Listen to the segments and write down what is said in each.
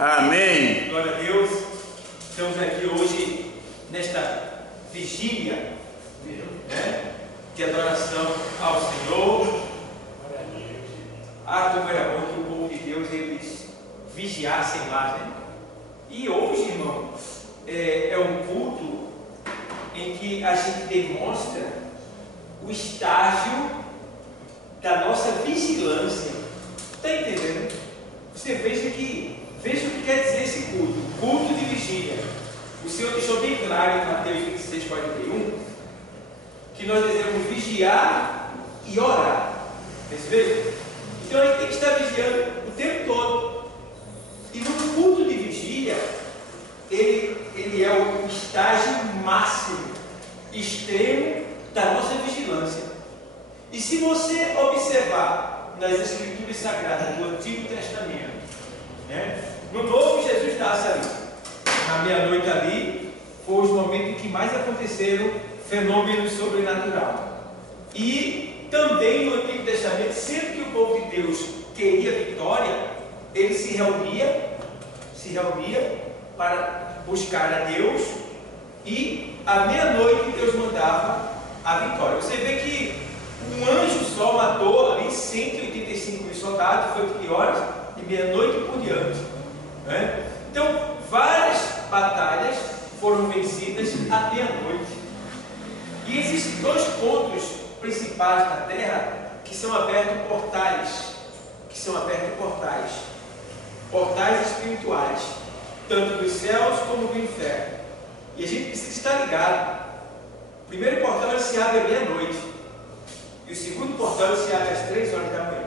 Amém. Glória a Deus. Estamos aqui hoje nesta vigília, né, de adoração ao Senhor. Ah, como era bom que o povo de Deus eles vigiassem mais, né? E hoje, irmão, é um culto em que a gente demonstra o estágio da nossa vigilância. Está entendendo? Você veja o que quer dizer esse culto, culto de vigília. O Senhor deixou bem claro em Mateus 26, 41, que nós devemos vigiar e orar. Percebeu? Então a gente tem que estar vigiando o tempo todo. E no culto de vigília, ele é o estágio máximo, extremo da nossa vigilância. E se você observar nas Escrituras Sagradas do Antigo Testamento, né, no Novo Jesus nasce ali, na meia-noite ali, foi os momentos em que mais aconteceram fenômenos sobrenaturais. E também no Antigo Testamento, sempre que o povo de Deus queria vitória, ele se reunia para buscar a Deus, e à meia-noite Deus mandava a vitória. Você vê que um anjo só matou ali 185 mil soldados, foi de horas, de meia-noite por diante, né? Então, várias batalhas foram vencidas à meia-noite. E existem dois pontos principais na terra que são abertos portais, portais espirituais, tanto dos céus como do inferno. E a gente precisa estar ligado. O primeiro portal se abre à meia-noite, e o segundo portal se abre às 3 horas da manhã.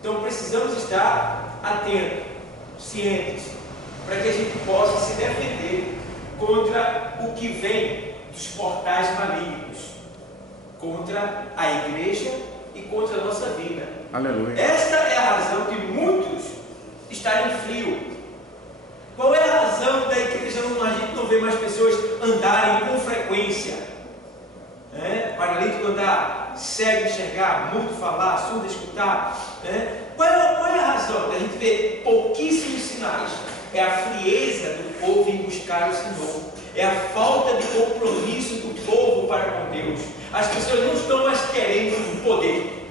Então precisamos estar atentos, cientes, para que a gente possa se defender contra o que vem dos portais malignos, contra a igreja e contra a nossa vida. Aleluia. Esta é a razão de muitos estarem frios. Qual é a razão da igreja a gente não vê mais pessoas andarem com frequência? Paralítico andar, cego enxergar, mudo falar, surdo escutar. Qual é a razão da gente ver pouquíssimos sinais? É a frieza do povo em buscar o Senhor. É a falta de compromisso do povo para com Deus. As pessoas não estão mais querendo o poder.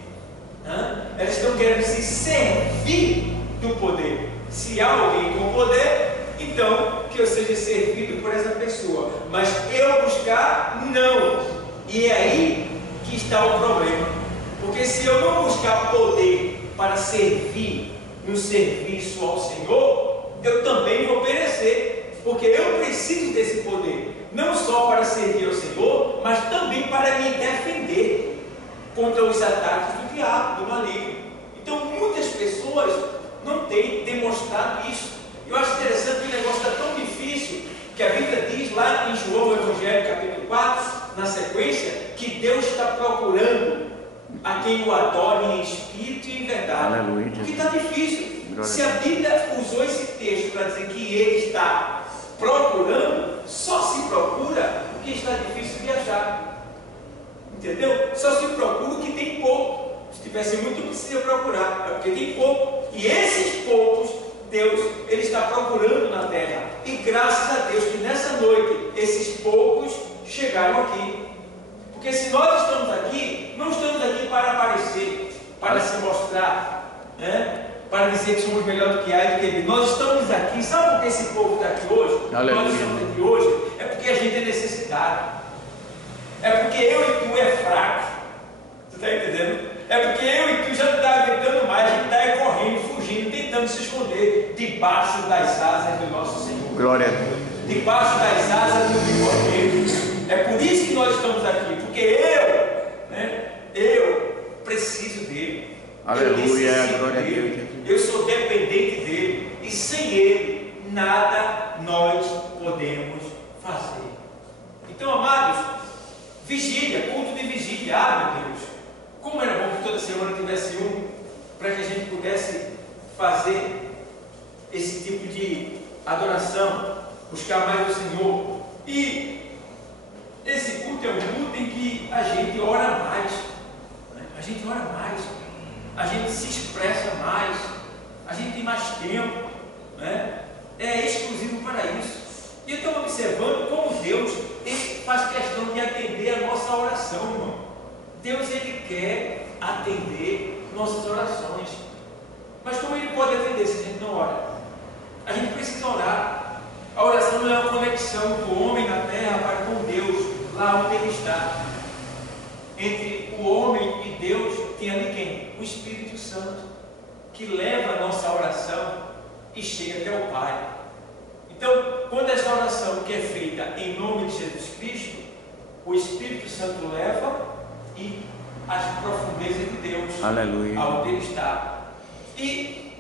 Elas estão querendo se servir do poder. Se há alguém com poder, então que eu seja servido por essa pessoa. Mas eu buscar, não. E é aí que está o problema. Porque se eu não buscar poder para servir no serviço ao Senhor, eu também vou perecer. Porque eu preciso desse poder, não só para servir ao Senhor, mas também para me defender contra os ataques do diabo, do maligno. Então muitas pessoas não têm demonstrado isso. Eu acho interessante que o negócio está tão difícil, que a Bíblia diz lá em João Evangelho capítulo 4, na sequência, que Deus está procurando a quem o adore em espírito e em verdade. Aleluia. Porque está difícil. Se a Bíblia usou esse texto para dizer que ele está procurando, só se procura o que está difícil de achar. Entendeu? Só se procura o que tem pouco. Se tivesse muito, não precisa procurar, é porque tem pouco. E esses poucos, Deus, Ele está procurando na terra. E graças a Deus que nessa noite, esses poucos chegaram aqui. Porque se nós estamos aqui, não estamos aqui para aparecer, para se mostrar, para dizer que somos melhor do que A e do que B. Nós estamos aqui, sabe por que esse povo está aqui hoje? Aleluia. Nós estamos aqui hoje, é porque a gente é necessitado. É porque eu e tu é fraco. Tu está entendendo? É porque eu e tu já não está aguentando mais, a gente está correndo, fugindo, tentando se esconder debaixo das asas do nosso Senhor. Glória a Deus. Debaixo das asas do Cordeiro. É por isso que nós estamos aqui, porque eu preciso dele. Aleluia, glória a Deus. Eu sou dependente dele, e sem ele nada nós podemos fazer. Então, amados, vigília, culto de vigília. Meu Deus, como era bom que toda semana tivesse um, para que a gente pudesse fazer esse tipo de adoração, buscar mais o Senhor. E esse culto é um culto em que a gente ora mais, a gente ora mais, a gente se expressa mais, a gente tem mais tempo, né? É exclusivo para isso. E eu estou observando como Deus faz questão de atender a nossa oração, irmão. Deus, Ele quer atender nossas orações. Mas como Ele pode atender se a gente não ora? A gente precisa orar. A oração não é uma conexão do homem na terra para com Deus, lá onde Ele está. Entre o homem e Deus tem ali quem? O Espírito Santo, que leva a nossa oração e chega até o Pai. Então, quando esta oração que é feita em nome de Jesus Cristo, o Espírito Santo leva e as profundezas de Deus, Aleluia, aonde Ele está. E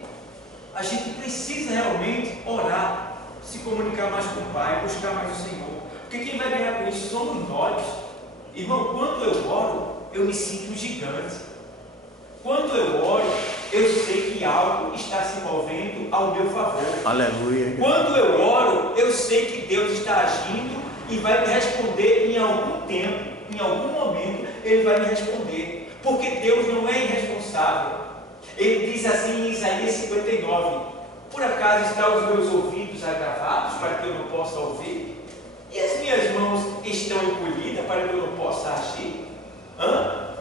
a gente precisa realmente orar, se comunicar mais com o Pai, buscar mais o Senhor, porque quem vai ganhar com isso somos nós. Irmão, quando eu oro, eu me sinto gigante. Quando eu oro, eu sei que algo está se movendo ao meu favor. aleluia. Quando eu oro, eu sei que Deus está agindo e vai me responder em algum tempo, em algum momento, Ele vai me responder. Porque Deus não é irresponsável. Ele diz assim em Isaías 59: por acaso estão os meus ouvidos agravados para que eu não possa ouvir? E as minhas mãos estão encolhidas para que eu não possa agir?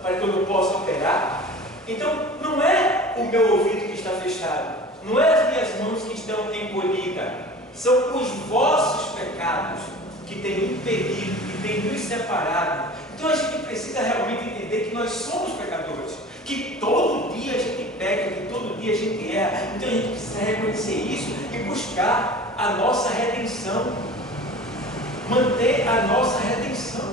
Para que eu não possa operar? Então, não é o meu ouvido que está fechado, não é as minhas mãos que estão encolhidas, são os vossos pecados que têm impedido, que têm nos separado. Então a gente precisa realmente entender que nós somos pecadores, que todo dia a gente peca, que todo dia a gente erra. Então a gente precisa reconhecer isso e buscar a nossa redenção, manter a nossa redenção.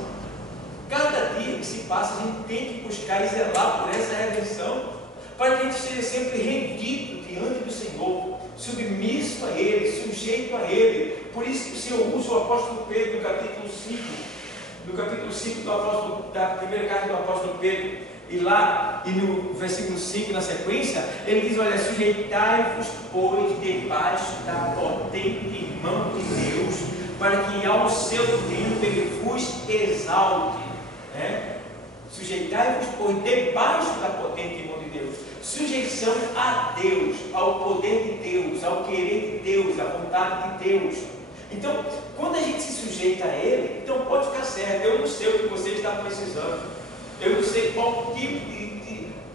Cada dia que se passa, a gente tem que buscar e zelar por essa redenção, para que a gente seja sempre rendido diante do Senhor, submisso a Ele, sujeito a Ele. Por isso que o Senhor usa o apóstolo Pedro no capítulo 5 da primeira carta do apóstolo Pedro, e no versículo 5 na sequência, ele diz: olha, sujeitai-vos, pois, debaixo da potente mão de Deus, para que ao seu tempo Ele vos exalte. Sujeitai-vos, pois, debaixo da potente mão de Deus. Sujeição a Deus, ao poder de Deus, ao querer de Deus, à vontade de Deus. Então, quando a gente se sujeita a Ele, então pode ficar certo. Eu não sei o que você está precisando, eu não sei qual tipo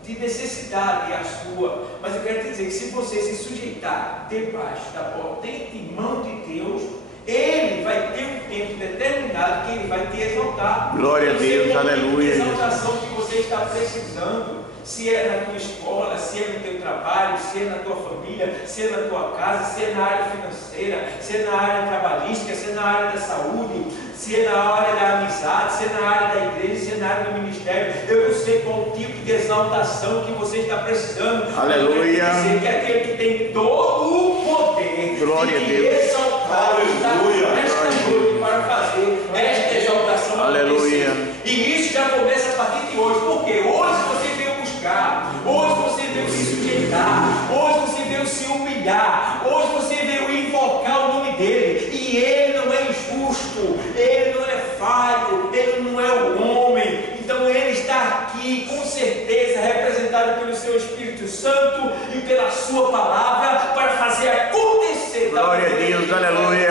de necessidade é a sua, mas eu quero te dizer que se você se sujeitar debaixo da potente mão de Deus, Ele vai ter um tempo determinado que Ele vai te exaltar. Glória a Deus, aleluia. A exaltação que você está precisando, se é na tua escola, se é no teu trabalho, se é na tua família, se é na tua casa, se é na área financeira, se é na área trabalhística, se é na área da saúde, se é na área da amizade, se é na área da igreja, se é na área do ministério. Eu não sei qual tipo de exaltação que você está precisando. Aleluia. Mas eu quero dizer que aquele que tem todo o poder, glória a Deus, exaltar, está nesta noite para fazer esta exaltação. Aleluia. E isso já começa a partir de hoje, porque hoje você veio buscar, hoje você veio se sujeitar, hoje você veio se humilhar, hoje você veio invocar o nome dele. E ele não é injusto, ele não é falho, ele não é o homem. Então ele está aqui com certeza representado pelo seu Espírito Santo e pela sua palavra para fazer acontecer. Glória a Deus, aleluia.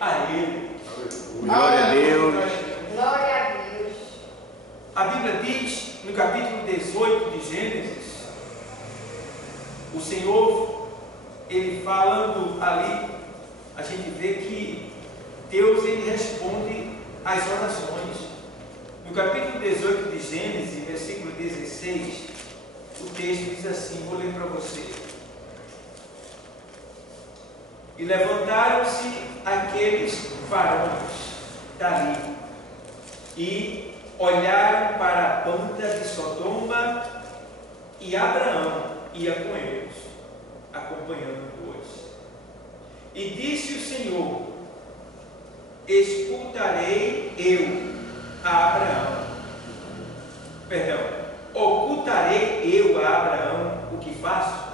A ele. Glória a Deus. Glória a Deus. A Bíblia diz no capítulo 18 de Gênesis, o Senhor, ele falando ali, a gente vê que Deus, ele responde às orações. No capítulo 18 de Gênesis, versículo 16, o texto diz assim, vou ler para você. E levantaram-se aqueles varões dali, e olharam para a banda de Sodoma, e Abraão ia com eles, acompanhando-os. E disse o Senhor: escutarei eu a Abraão, ocultarei eu a Abraão o que faço?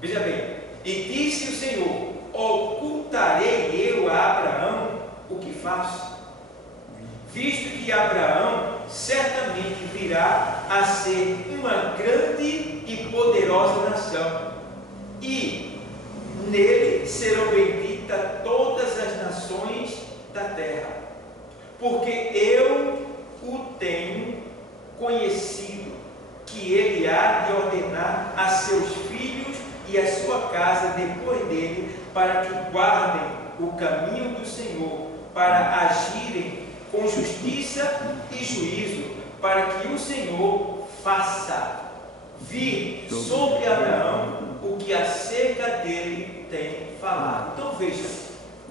Veja bem, e disse o Senhor: ocultarei eu a Abraão o que faço? Visto que Abraão certamente virá a ser uma grande e poderosa nação, e nele serão benditas todas as nações da terra, porque eu o tenho conhecido, que ele há de ordenar a seus filhos e a sua casa depois dele, para que guardem o caminho do Senhor, para agirem com justiça e juízo, para que o Senhor faça vir sobre Abraão o que acerca dele tem falado. Então veja,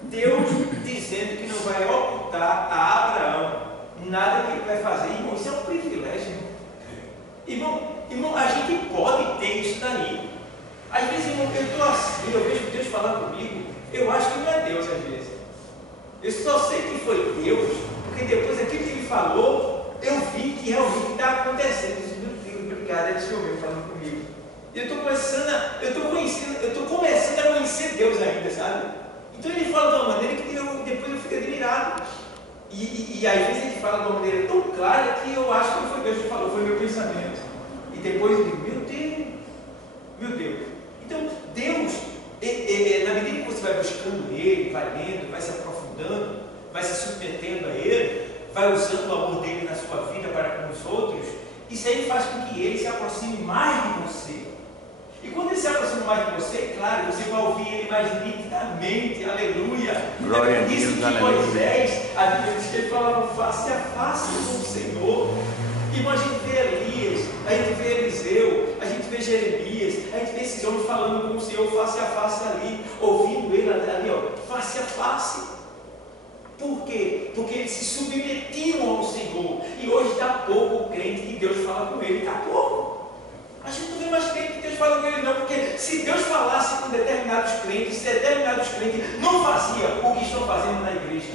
Deus dizendo que não vai ocultar a Abraão nada que ele vai fazer. Irmão, isso é um privilégio. Irmão, a gente pode ter isso daí. Às vezes, irmão, eu estou assim, eu vejo Deus falar comigo, eu acho que não é Deus às vezes. Eu só sei que foi Deus, porque depois aquilo que ele falou, eu vi que realmente está acontecendo. Eu disse, meu Deus, obrigado, é esse homem falando comigo. Eu estou começando a conhecer Deus ainda, sabe? Então ele fala de uma maneira que depois eu fico admirado. E às vezes ele fala de uma maneira tão clara que eu acho que não foi Deus que falou, foi meu pensamento. E depois eu digo, meu Deus. Então Deus, na medida que você vai buscando Ele, vai lendo, vai se aprofundando, vai se submetendo a Ele, vai usando o amor dele na sua vida para com os outros, isso aí faz com que Ele se aproxime mais de você. E quando Ele se aproxima mais de você, claro, você vai ouvir Ele mais nitidamente, aleluia. Glória a Deus, Isso que aleluia. Moisés, a Bíblia diz que ele falava face a face com o Senhor. E a gente vê Elias, a gente vê Eliseu, a gente vê Jeremias, a gente vê esses homens falando com o Senhor face a face ali, ouvindo Ele ali, ó, face a face. Por quê? Porque eles se submetiam ao Senhor. E hoje está pouco o crente que Deus fala com ele, está pouco. A gente não vê mais crente que Deus fala com ele não, porque se Deus falasse com determinados crentes, se determinados crentes não faziam o que estão fazendo na igreja,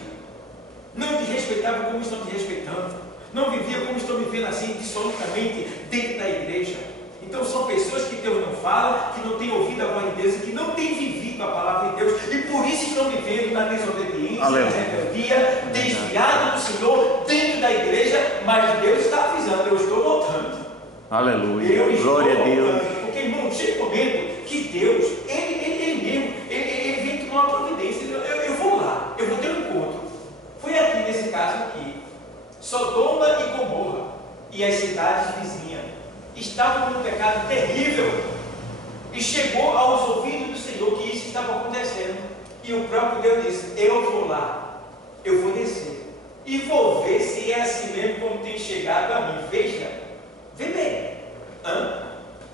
não te respeitavam como estão te respeitando, não viviam como estão vivendo assim, dissolutamente dentro da igreja. Então são pessoas que Deus não fala, que não têm ouvido a voz de Deus, que não têm vivido a palavra de Deus, e por isso estão vivendo na desobediência, na rebeldia, desviado do Senhor, dentro da igreja, mas Deus está avisando, eu estou voltando. Aleluia. Glória a Deus. Porque, irmão, chega um momento que Deus, Ele mesmo, Ele vem tomar uma providência. Eu vou lá, eu vou ter um encontro. Foi aqui, nesse caso aqui, Sodoma e Gomorra e as cidades vizinhas estavam num pecado terrível. E chegou aos ouvidos do Senhor que isso estava acontecendo. E o próprio Deus disse, eu vou lá, eu vou descer. E vou ver se é assim mesmo como tem chegado a mim. Veja. Vê bem,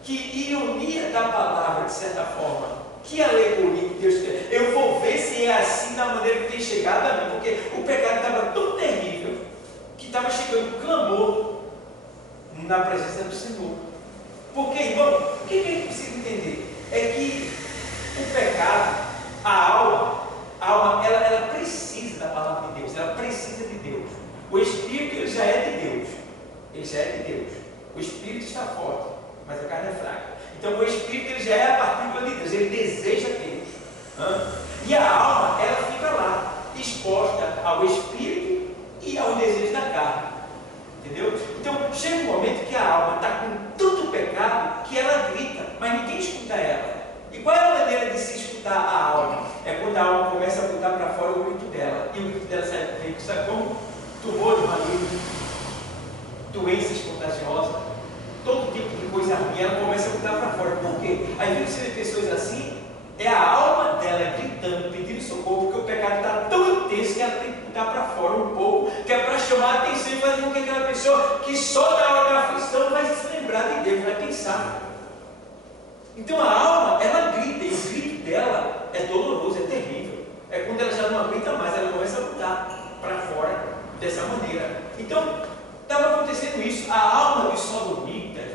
que ironia da palavra, de certa forma, que alegoria que Deus tem. Eu vou ver se é assim da maneira que tem chegado a mim, porque o pecado estava tão terrível que estava chegando clamor na presença do Senhor. Porque, irmão, o que a gente precisa entender? É que o pecado, a alma ela precisa da palavra de Deus, ela precisa de Deus. O Espírito ele já é de Deus, ele já é de Deus. O Espírito está forte, mas a carne é fraca. Então o Espírito ele já é a partícula de Deus, ele deseja Deus. E a alma, ela fica lá, exposta ao Espírito e ao desejo da carne. Entendeu? Então chega um momento que a alma está com tanto pecado que ela grita, mas ninguém escuta ela. E qual é a maneira de se escutar a alma? É quando a alma começa a botar para fora o grito dela. E o grito dela sai como? Tumor maligno, doenças contagiosas, todo tipo de coisa ruim, ela começa a botar para fora. Por quê? Às vezes você vê pessoas assim, é a alma dela gritando, pedindo socorro, porque o pecado está tão intenso que ela tem que botar para fora um pouco, que é para chamar a atenção e fazer com que aquela pessoa que só na hora da aflição vai se lembrar de Deus, vai pensar. Então a alma, ela grita, e o grito dela é doloroso, é terrível. É quando ela já não aguenta mais, ela começa a botar para fora dessa maneira. Então, estava acontecendo isso. A alma dos sodomitas,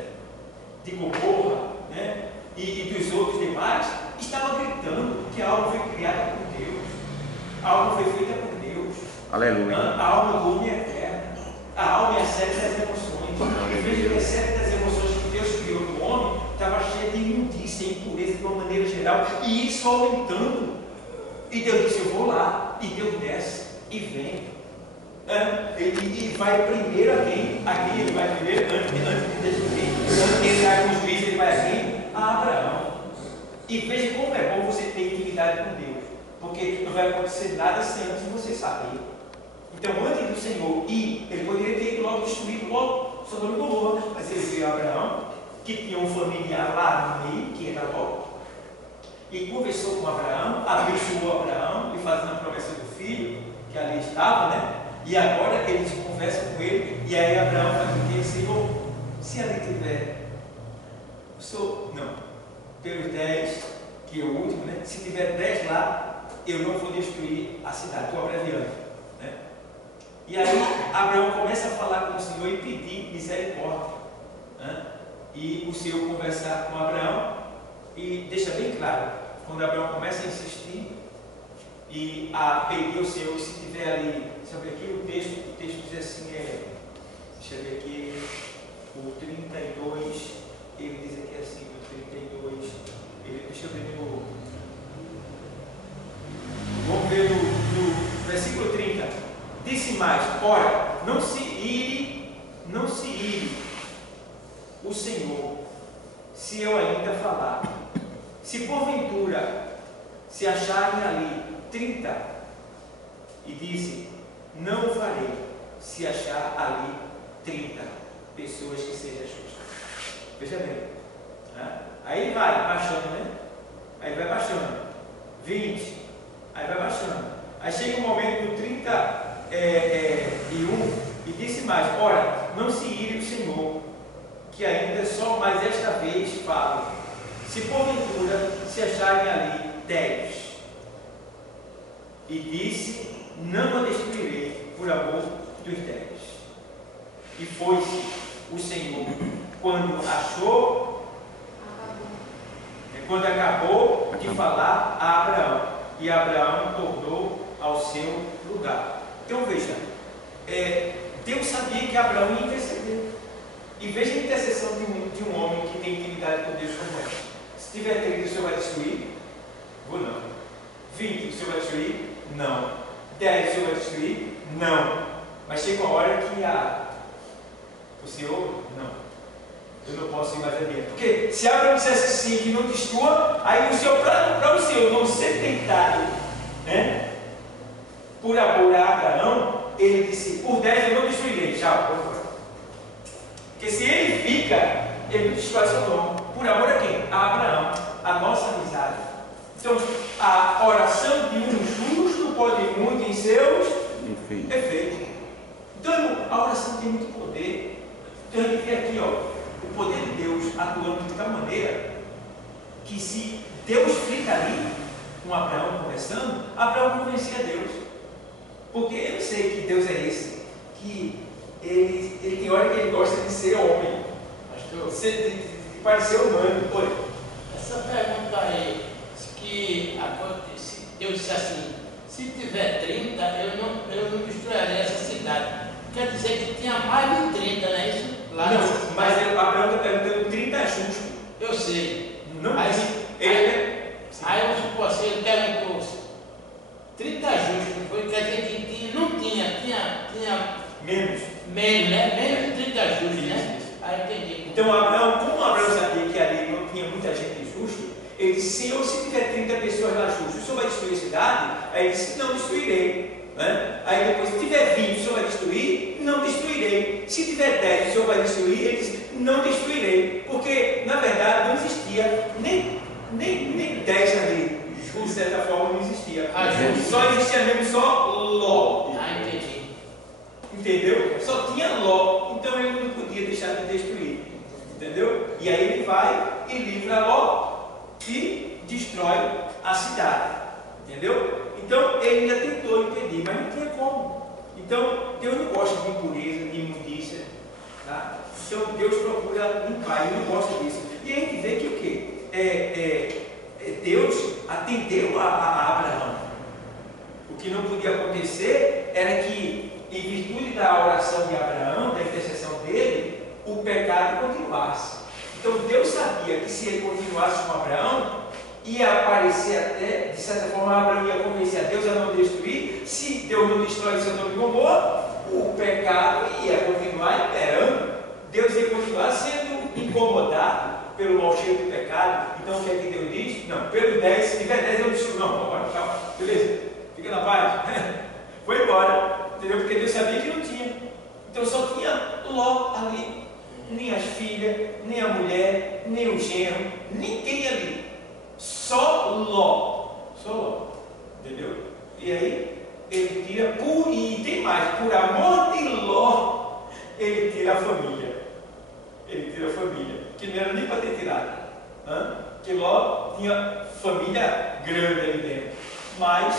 de Gomorra, né, e dos outros demais, estava gritando que a alma foi criada por Deus. A alma foi feita por Deus. Aleluia. A alma do homem é eterna. A alma é a sede das emoções. E veja que a sede das emoções que Deus criou no homem estava cheia de imundícia, impureza de uma maneira geral. E isso aumentando. E Deus disse, eu vou lá. E Deus desce e vem. Ele vai primeiro a quem? Aqui ele vai primeiro, antes de decidir. Antes de entrar com os juízes, ele vai a quem? A Abraão. E veja como é bom você ter intimidade com Deus. porque não vai acontecer nada sem antes você saber. Então, antes do Senhor ir, ele poderia ter ido logo destruído logo Sodoma e Gomorra, mas ele veio a Abraão, que tinha um familiar lá no meio, que era Ló, e conversou com Abraão, abençoou Abraão, lhe fazendo a promessa do filho, que ali estava, né? E agora eles conversam com ele, e aí Abraão faz o quê? Senhor, se ali tiver, o Senhor, não, pelos 10, que é o último, né? Se tiver 10 lá, eu não vou destruir a cidade, estou abreviando, né? E aí Abraão começa a falar com o Senhor e pedir misericórdia, né? E o Senhor conversar com Abraão e deixa bem claro, quando Abraão começa a insistir e a pedir ao Senhor, se tiver ali, sabe aqui o texto diz assim, deixa eu ver aqui, o 32, ele diz aqui assim, o 32, deixa eu ver vamos ver no versículo 30, disse mais, ora, não se ire o Senhor, se eu ainda falar, se porventura se acharem ali 30, e disse, não o farei, se achar ali 30 pessoas que sejam justas. Veja bem, né? Aí ele vai baixando, né? Aí vai baixando, 20, aí vai baixando, aí chega um momento do 31, e disse mais, ora, não se ire o Senhor, que ainda só mais esta vez falo, se porventura se acharem ali 10, e disse, não a destruirei por amor dos 10. E foi-se o Senhor quando acabou de falar a Abraão, e Abraão tornou ao seu lugar. Então veja, Deus sabia que Abraão ia interceder. E veja a intercessão de um homem que tem intimidade com Deus como essa. Se tiver 30, o Senhor vai destruir? Vou não. 20, o Senhor vai destruir? Não. 10, o Senhor vai destruir? Não. Mas chega uma hora que o Senhor, não. Eu não posso ir mais adiante. Porque se Abraão dissesse sim, que não destrua, aí o Senhor, para o Senhor não ser tentado, né? Por amor a Abraão, ele disse, por 10 eu não destruirei. Tchau. Porque se ele fica, ele destrói Sodoma. Por amor a quem? A Abraão, a nossa amizade. Então, a oração de um justo pode muito em seus efeitos. Então, irmão, a oração tem muito poder. Então, a gente vê aqui, o poder de Deus atuando de tal maneira que se Deus fica ali com Abraão conversando, Abraão convencia a Deus. Porque eu sei que Deus é esse, que ele tem hora que ele gosta de ser homem, de parecer humano. Oi. Essa pergunta aí, que acontece, Deus disse assim, se tiver 30, eu não destruirei essa cidade. Quer dizer que tinha mais de 30, não é isso? Lá não, mas Abraão está perguntando 30 é justo. Eu sei. Não, aí vamos supor assim, ele perguntou 30 justos, foi, quer dizer que tinha menos, né? Menos de 30 justos, né? Aí entendi. Então, como Abraão sabia que ali não tinha muita gente justa, ele disse, Senhor, se tiver 30 pessoas lá justas, o Senhor vai destruir a cidade? Aí ele disse, não destruirei. Né? Aí depois, se tiver 20, o Senhor vai destruir? Não destruirei. Se tiver 10, o Senhor vai destruir? Ele disse, não destruirei. Porque, na verdade, não existia nem 10 ali. De certa forma, não existia. Só existia mesmo só Ló. Ah, entendi. Entendeu? Só tinha Ló. Então, ele não podia deixar de destruir. Entendeu? E aí ele vai e livra Ló e destrói a cidade. Entendeu? Então, ele ainda tentou impedir, mas não tinha como. Então, Deus não gosta de impureza, de imundícia. Tá? Então, Deus procura limpar, ele não gosta disso. E a gente vê que o quê? Deus atendeu a Abraão. O que não podia acontecer era que, em virtude da oração de Abraão, da intercessão dele, o pecado continuasse. Então, Deus sabia que se ele continuasse com Abraão, ia aparecer até, de certa forma, Abraão ia convencer a Deus a não destruir. Se Deus não destrói Sodoma e Gomorra, o pecado ia continuar imperando. Deus ia continuar sendo incomodado pelo mau cheiro do pecado. Então, o que é que Deus diz? Não, pelo 10, se tiver 10 eu destruo. Não, agora, calma, beleza. Ló ali. Nem as filhas, nem a mulher, nem o genro, ninguém ali. Só Ló. Só Ló. Entendeu? E aí, ele tira, e tem mais, por amor de Ló, ele tira a família. Ele tira a família, que não era nem para ter tirado. Porque Ló tinha família grande ali dentro. Mas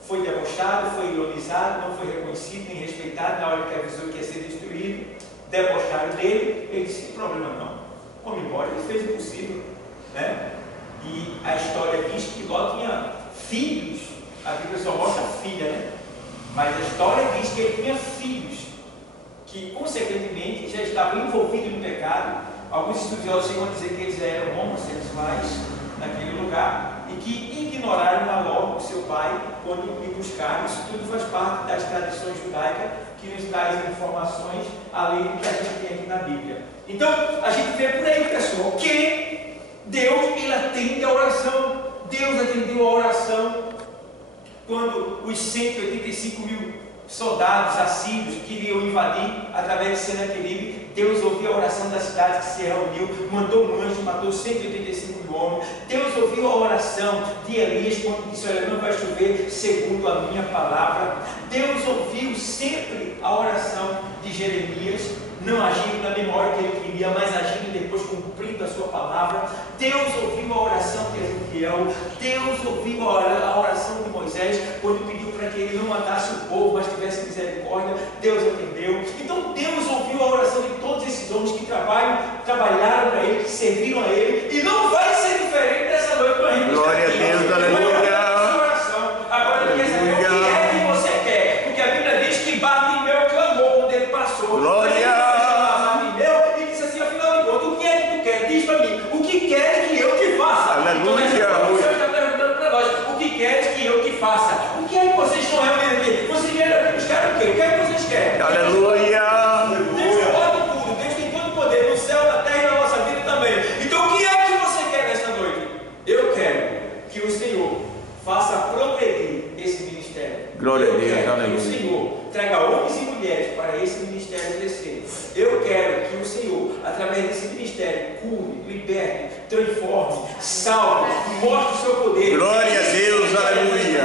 foi debochado, foi ironizado, não foi reconhecido nem respeitado na hora que avisou que ia ser destruído. Debocharam dele, ele disse: não tem problema não, vamos embora. Ele fez o possível, né? E a história diz que Ló tinha filhos. A Bíblia só mostra filha, né? Mas a história diz que ele tinha filhos que, consequentemente, já estavam envolvidos no pecado. Alguns estudiosos chegam a dizer que eles eram homossexuais naquele lugar e que ignoraram a Ló, o seu pai, quando lhe buscaram. Isso tudo faz parte das tradições judaicas que nos traz informações além do que a gente tem aqui na Bíblia. Então, a gente vê por aí, pessoal, que Deus, ele atende a oração. Deus atendeu a oração quando os 185 mil soldados assírios queriam invadir através de Senaqueribe. Deus ouviu a oração da cidade que se reuniu, mandou um anjo, matou 185 mil homens. Deus ouviu a oração de Elias quando disse: olha, não vai chover segundo a minha palavra. Deus ouviu sempre a oração de Jeremias, não agindo na mesma hora que ele queria, mas agindo depois, cumprindo a sua palavra. Deus ouviu a oração de Ezequiel. Deus ouviu a oração de Moisés quando pediu para que ele não matasse o povo, mas tivesse misericórdia. Deus atendeu. Então Deus ouviu a oração de todos esses homens que trabalharam para ele, que serviram a ele, e não vai ser diferente dessa noite com a gente. Glória a Deus, aleluia. Agora ele quer saber o que é que você quer, porque a Bíblia diz que Bartimeu clamou quando ele passou. Glória. E disse assim: afinal de contas, o que é que tu quer? Diz para mim, o que queres que eu te faça? Aleluia. Então, o Senhor está perguntando para nós: o que queres que eu te faça? O que é que vocês estão reunindo aqui? Vocês querem buscar o quê? O que é que vocês querem? Aleluia. Deus pode tudo, Deus tem todo o poder no céu, na terra e na nossa vida também. Então, o que é que você quer nesta noite? Eu quero que o Senhor faça progredir esse ministério. Glória a Deus, Eu quero aleluia. que o Senhor traga homens e mulheres para esse ministério crescer. Eu quero que o Senhor, através desse ministério, cure, liberte, transforme, salve, mostre o seu poder. Glória a Deus, aleluia.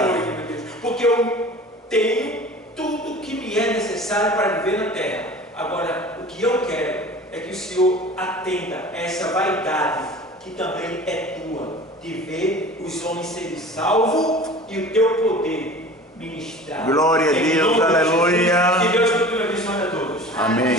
Porque eu tenho tudo que me é necessário para viver na terra. Agora, o que eu quero é que o Senhor atenda a essa vaidade que também é tua, de ver os homens serem salvos e o teu poder ministrar. Glória a Deus, aleluia. Que Deus continue abençoando a todos. Amém.